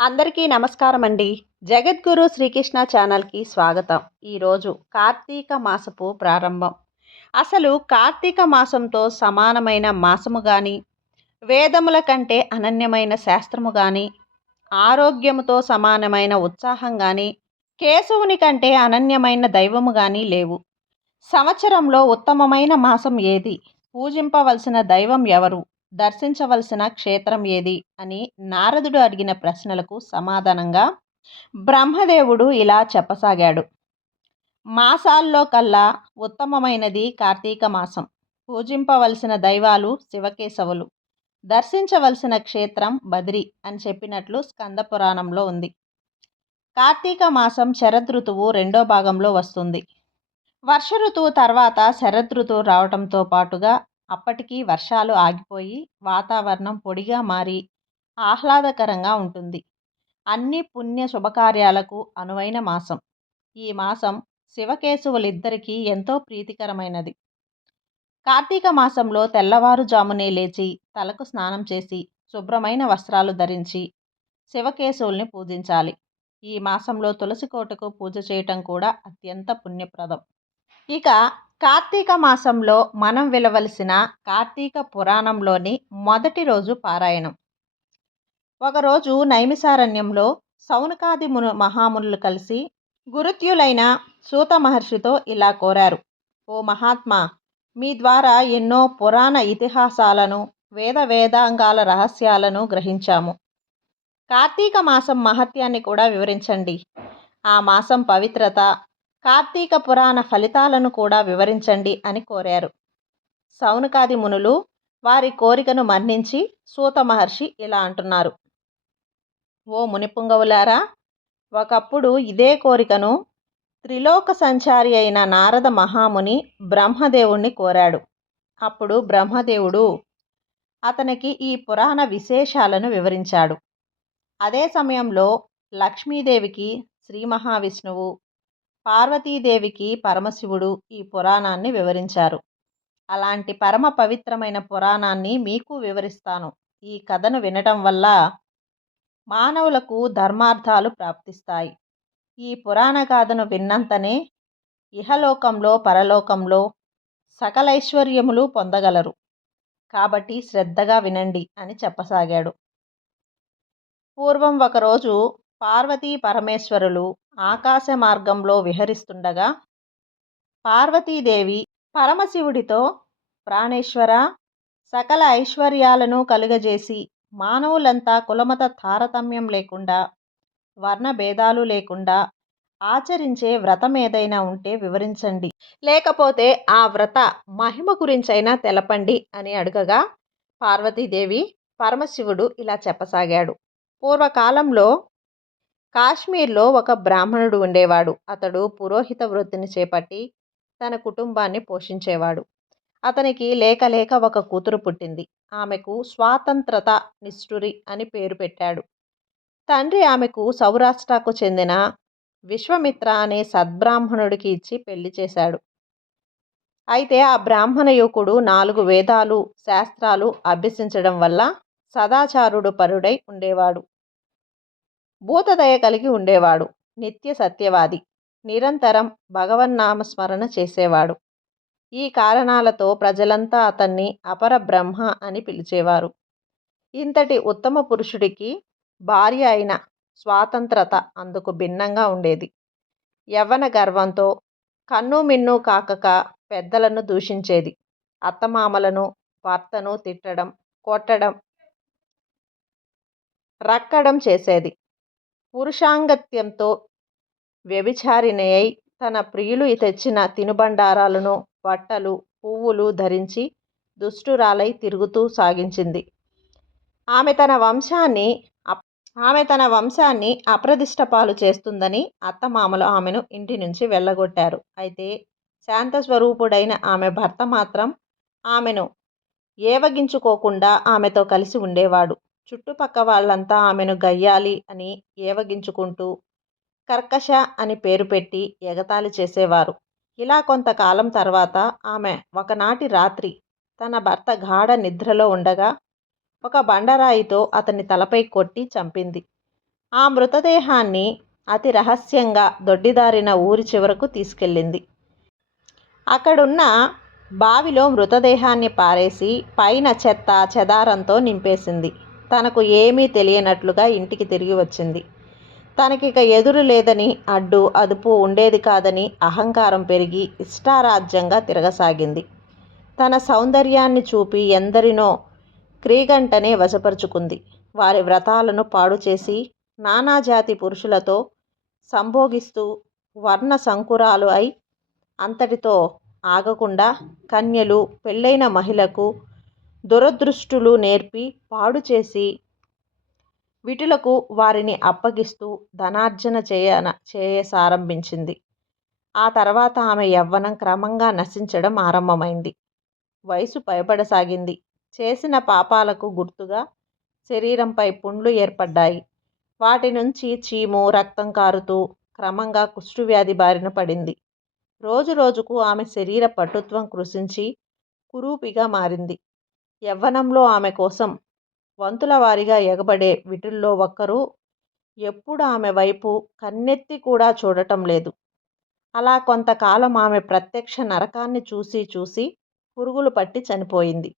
అందరికీ నమస్కారం అండి. జగద్గురు శ్రీకృష్ణ ఛానల్‌కి స్వాగతం. ఈరోజు కార్తీక మాసపు ప్రారంభం. అసలు కార్తీక మాసంతో సమానమైన మాసము గాని, వేదముల కంటే అనన్యమైన శాస్త్రము గాని, ఆరోగ్యముతో సమానమైన ఉత్సాహం గాని, కేశవుని కంటే అనన్యమైన దైవము గాని లేవు. సంవత్సరంలో ఉత్తమమైన మాసం ఏది? పూజింపవలసిన దైవం ఎవరు? దర్శించవలసిన క్షేత్రం ఏది? అని నారదుడు అడిగిన ప్రశ్నలకు సమాధానంగా బ్రహ్మదేవుడు ఇలా చెప్పసాగాడు. మాసాల్లో కల్లా ఉత్తమమైనది కార్తీక మాసం. పూజింపవలసిన దైవాలు శివకేశవులు. దర్శించవలసిన క్షేత్రం బద్రి అని చెప్పినట్లు స్కంద పురాణంలో ఉంది. కార్తీక మాసం శరదృతువు రెండో భాగంలో వస్తుంది. వర్ష ఋతువు తర్వాత శరదృతువు రావడంతో పాటుగా అప్పటికి వర్షాలు ఆగిపోయి వాతావరణం పొడిగా మారి ఆహ్లాదకరంగా ఉంటుంది. అన్ని పుణ్య శుభకార్యాలకు అనువైన మాసం. ఈ మాసం శివకేశవులిద్దరికీ ఎంతో ప్రీతికరమైనది. కార్తీక మాసంలో తెల్లవారుజామునే లేచి తలకు స్నానం చేసి శుభ్రమైన వస్త్రాలు ధరించి శివకేశవుల్ని పూజించాలి. ఈ మాసంలో తులసి కోటకు పూజ చేయటం కూడా అత్యంత పుణ్యప్రదం. ఇక కార్తీక మాసంలో మనం వినవలసిన కార్తీక పురాణంలోని మొదటి రోజు పారాయణం. ఒకరోజు నైమిసారణ్యంలో సౌనకాది మహామునులు కలిసి గురుత్యులైన సూత మహర్షితో ఇలా కోరారు. ఓ మహాత్మా, మీ ద్వారా ఎన్నో పురాణ ఇతిహాసాలను, వేదాంగాల రహస్యాలను గ్రహించాము. కార్తీక మాసం మహత్యాన్ని కూడా వివరించండి. ఆ మాసం పవిత్రత, కార్తీక పురాణ ఫలితాలను కూడా వివరించండి అని కోరారు. సౌనకాది మునులు వారి కోరికను మన్నించి సూత మహర్షి ఇలా అంటున్నారు. ఓ మునిపుంగవులారా, ఒకప్పుడు ఇదే కోరికను త్రిలోక సంచారి అయిన నారద మహాముని బ్రహ్మదేవుణ్ణి కోరాడు. అప్పుడు బ్రహ్మదేవుడు అతనికి ఈ పురాణ విశేషాలను వివరించాడు. అదే సమయంలో లక్ష్మీదేవికి శ్రీ మహావిష్ణువు, పార్వతీదేవికి పరమశివుడు ఈ పురాణాన్ని వివరించారు. అలాంటి పరమ పవిత్రమైన పురాణాన్ని మీకు వివరిస్తాను. ఈ కథను వినటం వల్ల మానవులకు ధర్మార్థాలు ప్రాప్తిస్తాయి. ఈ పురాణ గాథను విన్నంతనే ఇహలోకంలో పరలోకంలో సకలైశ్వర్యములు పొందగలరు. కాబట్టి శ్రద్ధగా వినండి అని చెప్పసాగాడు. పూర్వం ఒకరోజు పార్వతీ పరమేశ్వరులు ఆకాశ మార్గంలో విహరిస్తుండగా పార్వతీదేవి పరమశివుడితో, ప్రాణేశ్వర, సకల ఐశ్వర్యాలను కలుగజేసి మానవులంతా కులమత తారతమ్యం లేకుండా, వర్ణభేదాలు లేకుండా ఆచరించే వ్రతం ఏదైనా ఉంటే వివరించండి, లేకపోతే ఆ వ్రత మహిమ గురించైనా తెలపండి అని అడగగా పార్వతీదేవి పరమశివుడు ఇలా చెప్పసాగాడు. పూర్వకాలంలో కాశ్మీర్లో ఒక బ్రాహ్మణుడు ఉండేవాడు. అతడు పురోహిత వృత్తిని చేపట్టి తన కుటుంబాన్ని పోషించేవాడు. అతనికి లేక లేక ఒక కూతురు పుట్టింది. ఆమెకు స్వాతంత్రత నిష్ఠురి అని పేరు పెట్టాడు. తండ్రి ఆమెకు సౌరాష్ట్రకు చెందిన విశ్వమిత్ర అనే సద్బ్రాహ్మణుడికి ఇచ్చి పెళ్లి చేశాడు. అయితే ఆ బ్రాహ్మణ యువకుడు 4 వేదాలు, శాస్త్రాలు అభ్యసించడం వల్ల సదాచారుడు పరుడై ఉండేవాడు. భూతదయ కలిగి ఉండేవాడు. నిత్య సత్యవాది. నిరంతరం భగవన్నామస్మరణ చేసేవాడు. ఈ కారణాలతో ప్రజలంతా అతన్ని అపర బ్రహ్మ అని పిలిచేవారు. ఇంతటి ఉత్తమ పురుషుడికి భార్య అయిన స్వాతంత్రత అందుకు భిన్నంగా ఉండేది. యవ్వన గర్వంతో కన్ను మిన్ను కాకక పెద్దలను దూషించేది. అత్తమామలను, భర్తను తిట్టడం, కొట్టడం, రక్కడం చేసేది. పురుషాంగత్యంతో వ్యభిచారిణి తన ప్రియులు తెచ్చిన తినుబండారాలను, బట్టలు, పువ్వులు ధరించి దుష్టురాలై తిరుగుతూ సాగించింది. ఆమె తన వంశాన్ని అప్రదిష్ట పాలు చేస్తుందని అత్తమామలు ఆమెను ఇంటి నుంచి వెళ్ళగొట్టారు. అయితే శాంతస్వరూపుడైన ఆమె భర్త మాత్రం ఆమెను ఏవగించుకోకుండా ఆమెతో కలిసి ఉండేవాడు. చుట్టుపక్క వాళ్ళంతా ఆమెను గయ్యాలి అని ఏవగించుకుంటూ కర్కశ అని పేరు పెట్టి ఎగతాళి చేసేవారు. ఇలా కొంతకాలం తర్వాత ఆమె ఒకనాటి రాత్రి తన భర్త గాఢ నిద్రలో ఉండగా ఒక బండరాయితో అతని తలపై కొట్టి చంపింది. ఆ మృతదేహాన్ని అతి రహస్యంగా దొడ్డిదారిన ఊరి చివరకు తీసుకెళ్ళింది. అక్కడున్న బావిలో మృతదేహాన్ని పారేసి పైన చెత్త చెదారంతో నింపేసింది. తనకు ఏమీ తెలియనట్లుగా ఇంటికి తిరిగి వచ్చింది. తనకిక ఎదురు లేదని, అడ్డు అదుపు ఉండేది కాదని అహంకారం పెరిగి ఇష్టారాజ్యంగా తిరగసాగింది. తన సౌందర్యాన్ని చూపి ఎందరినో క్రీగంటనే వశపరుచుకుంది. వారి వ్రతాలను పాడుచేసి నానాజాతి పురుషులతో సంభోగిస్తూ వర్ణ సంకురాలు అయి అంతటితో ఆగకుండా కన్యలు, పెళ్ళైన మహిళకు దురదృష్టులు నేర్పి పాడుచేసి విటులకు వారిని అప్పగిస్తూ ధనార్జన చేయసారంభించింది. ఆ తర్వాత ఆమె యవ్వనం క్రమంగా నశించడం ఆరంభమైంది. వయసు పైబడసాగింది. చేసిన పాపాలకు గుర్తుగా శరీరంపై పుండ్లు ఏర్పడ్డాయి. వాటి నుంచి చీము, రక్తం కారుతూ క్రమంగా కుష్ఠువ్యాధి బారిన పడింది. రోజు రోజుకు ఆమె శరీర పటుత్వం కృశించి కురూపిగా మారింది. యవ్వనంలో ఆమె కోసం వంతుల వారీగా ఎగబడే విటుల్లో ఒక్కరూ ఎప్పుడు ఆమె వైపు కన్నెత్తి కూడా చూడటం లేదు. అలా కొంతకాలం ఆమె ప్రత్యక్ష నరకాన్ని చూసి చూసి పురుగులు పట్టి చనిపోయింది.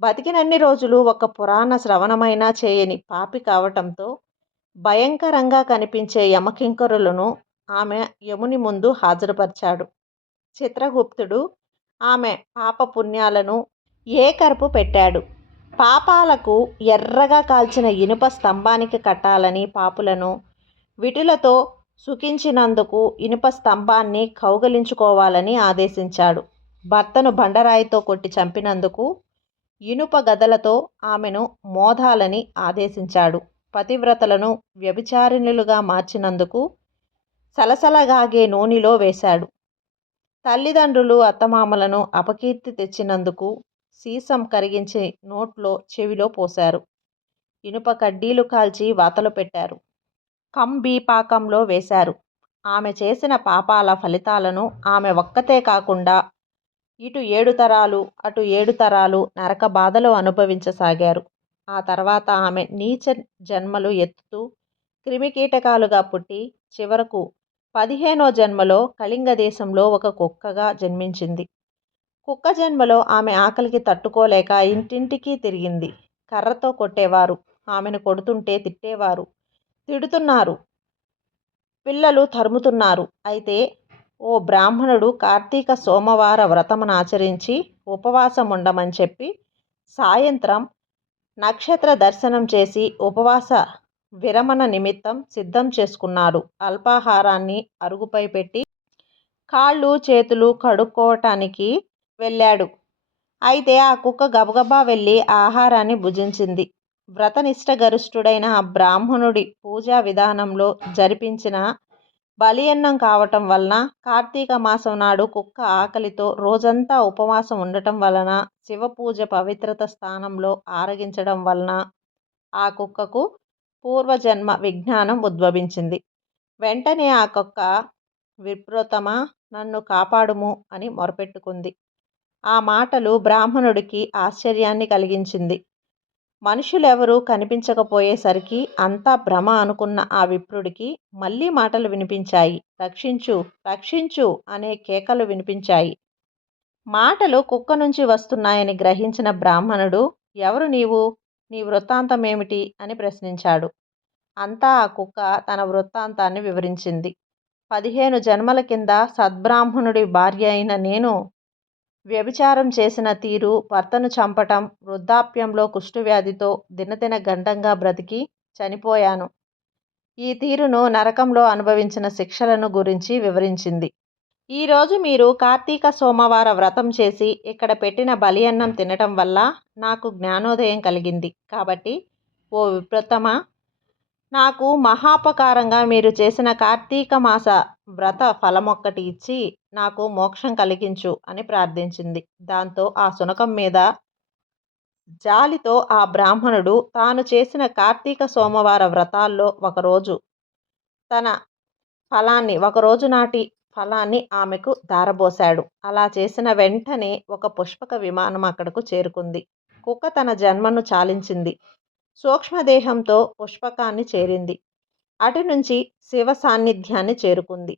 బతికినన్ని రోజులు ఒక పురాణ శ్రవణమైనా చేయని పాపి కావటంతో భయంకరంగా కనిపించే యమకింకరులను ఆమె యముని ముందు హాజరుపరిచాడు. చిత్రగుప్తుడు ఆమె పాపపుణ్యాలను ఏకరుపు పెట్టాడు. పాపాలకు ఎర్రగా కాల్చిన ఇనుప స్తంభానికి కట్టాలని పాపులను, విటులతో సుఖించినందుకు ఇనుప స్తంభాన్ని కౌగలించుకోవాలని ఆదేశించాడు. భర్తను బండరాయితో కొట్టి చంపినందుకు ఇనుప గదలతో ఆమెను మోదాలని ఆదేశించాడు. పతివ్రతలను వ్యభిచారిణులుగా మార్చినందుకు సలసలగాగే నూనెలో వేశాడు. తల్లిదండ్రులు, అత్తమామలను అపకీర్తి తెచ్చినందుకు సీసం కరిగించి నోట్లో, చెవిలో పోశారు. ఇనుప కడ్డీలు కాల్చి వాతలు పెట్టారు. కంబీపాకంలో వేశారు. ఆమె చేసిన పాపాల ఫలితాలను ఆమె ఒక్కతే కాకుండా ఇటు 7 తరాలు, అటు 7 తరాలు నరక బాధలు అనుభవించసాగారు. ఆ తర్వాత ఆమె నీచ జన్మలు ఎత్తుతూ క్రిమికీటకాలుగా పుట్టి చివరకు 15వ జన్మలో కళింగ దేశంలో ఒక కుక్కగా జన్మించింది. కుక్క జన్మలో ఆమె ఆకలికి తట్టుకోలేక ఇంటింటికి తిరిగింది. కర్రతో కొట్టేవారు, ఆమెను కొడుతుంటే తిట్టేవారు, తిడుతున్నారు, పిల్లలు తరుముతున్నారు. అయితే ఓ బ్రాహ్మణుడు కార్తీక సోమవార వ్రతమునాచరించి ఉపవాసం ఉండమని చెప్పి సాయంత్రం నక్షత్ర దర్శనం చేసి ఉపవాస విరమణ నిమిత్తం సిద్ధం చేసుకున్నాడు. అల్పాహారాన్ని అరుగుపై పెట్టి కాళ్ళు చేతులు కడుక్కోవటానికి వెళ్ళాడు. అయితే ఆ కుక్క గబగబా వెళ్ళి ఆహారాన్ని భుజించింది. వ్రతనిష్టగరిష్ఠుడైన ఆ బ్రాహ్మణుడి పూజా విధానంలో జరిపించిన బలియన్నం కావటం వలన, కార్తీక మాసం నాడు కుక్క ఆకలితో రోజంతా ఉపవాసం ఉండటం వలన, శివపూజ పవిత్రత స్థానంలో ఆరగించడం వలన ఆ కుక్కకు పూర్వజన్మ విజ్ఞానం ఉద్భవించింది. వెంటనే ఆ కుక్క విప్రోత్తమా, నన్ను కాపాడుము అని మొరపెట్టుకుంది. ఆ మాటలు బ్రాహ్మణుడికి ఆశ్చర్యాన్ని కలిగించింది. మనుషులెవరూ కనిపించకపోయేసరికి అంతా భ్రమ అనుకున్న ఆ విప్రుడికి మళ్ళీ మాటలు వినిపించాయి. రక్షించు, రక్షించు అనే కేకలు వినిపించాయి. మాటలు కుక్క నుంచి వస్తున్నాయని గ్రహించిన బ్రాహ్మణుడు, ఎవరు నీవు, నీ వృత్తాంతమేమిటి అని ప్రశ్నించాడు. అంతా ఆ కుక్క తన వృత్తాంతాన్ని వివరించింది. 15 జన్మల కింద సద్బ్రాహ్మణుడి భార్య అయిన నేను వ్యభిచారం చేసిన తీరు, భర్తను చంపటం, వృద్ధాప్యంలో కుష్ఠవ్యాధితో దినదిన గండంగా బ్రతికి చనిపోయాను. ఈ తీరును, నరకంలో అనుభవించిన శిక్షలను గురించి వివరించింది. ఈరోజు మీరు కార్తీక సోమవార వ్రతం చేసి ఇక్కడ పెట్టిన బలియన్నం తినటం వల్ల నాకు జ్ఞానోదయం కలిగింది. కాబట్టి ఓ విప్రోత్తమా, నాకు మహాపకారంగా మీరు చేసిన కార్తీక మాస వ్రత ఫలమొక్కటి ఇచ్చి నాకు మోక్షం కలిగించు అని ప్రార్థించింది. దాంతో ఆ శునకం మీద జాలితో ఆ బ్రాహ్మణుడు తాను చేసిన కార్తీక సోమవార వ్రతాల్లో ఒకరోజు నాటి ఫలాన్ని ఆమెకు ధారబోశాడు. అలా చేసిన వెంటనే ఒక పుష్పక విమానం అక్కడకు చేరుకుంది. కుక్క తన జన్మను చాలించింది. సూక్ష్మదేహంతో పుష్పకాన్ని చేరింది. అటు నుంచి శివ సాన్నిధ్యాన్ని చేరుకుంది.